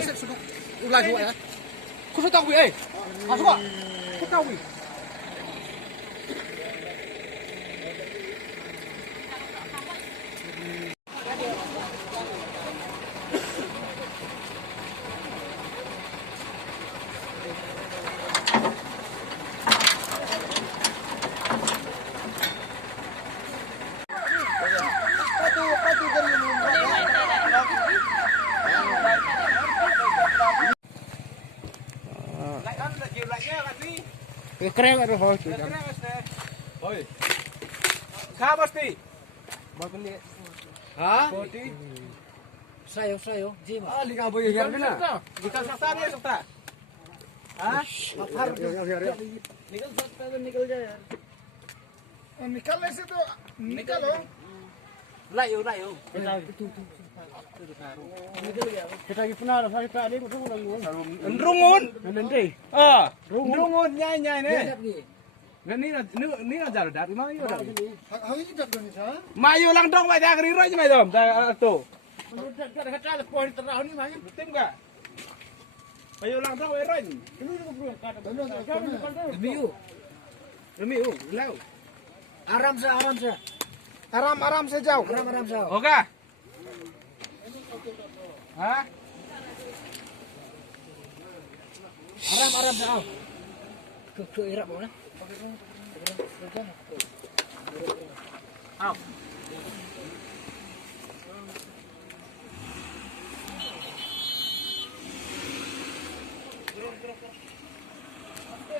Saya sudah ulah juga ya. Kau sudah tahu masuk kok. Kau tahu keren ada hoy. Oi. Kah pasti? Bakal Hah? Sayo, Jim. Lihat apa ya na? Nikal sakta ni sakta. Hah? Nikal sakta dan nikal jaya. निकल ऐसे तो निकलो Layo. kita lagi pernah rasa kita ada betul lagi Rungun. nanti Rungun nyai ni. Ni. Ni na jar dat mai yo. hari ini tak gini sah Mayu lang dong mai dah kiri roj mai dom. Ta tu. menurut kita kata poin terah ni mah Tim ka? Mayu lang dong mai roj. ini juga belum kata Remiu, lau. Aram sa. aram sejauh Aram sa. Oka. Hah? Aram sa. Ke irap mana? Au.